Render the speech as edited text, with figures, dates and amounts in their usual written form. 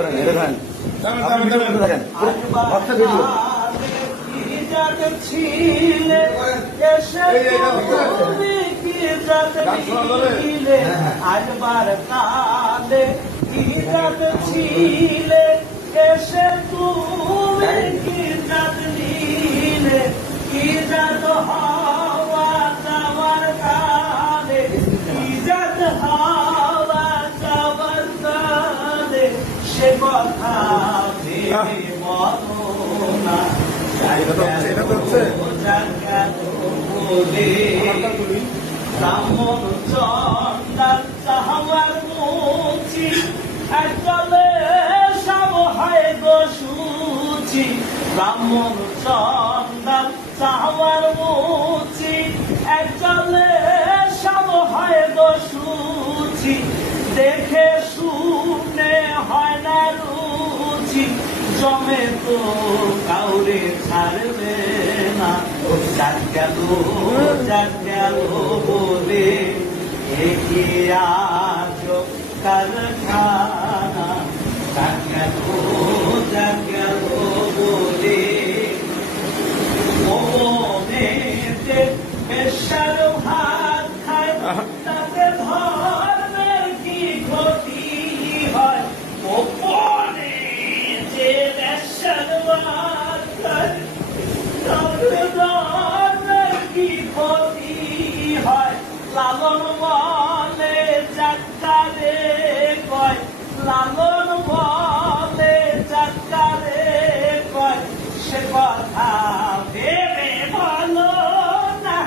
ধরেন এটা ধরেন আজবার কালে কি জাত ছিলে এসে তুমি কি জাত নিলে কি জাত হওয়া যাওয়ার কালে কি জাত হওয়া যাওয়ার কালে সে কথা ভেবে মতো না ব্রাহ্মণ চন্দার চাহার মুচি একলে সব হয় গো সুচি ব্রাহ্মণ চন্দার চাহার মুচি একলে সব হয় গো সুচি দেখে শুনে হয় না রুচি জমে তো কাউরে ছাড়বে না যাক গেল বলে একে আজ কারখানা যাক গেল বলে মনেতে বেশার ভাত খায় তাতে ধর্মের কি ক্ষতি হয় গোপনে যে বেশার ভাত খায় তাতে ধর্মের কি ক্ষতি হয় লালন বলে যাত্রারে কয় লালন বলে যাত্রারে কয় সে কথা ভেবে ভালো না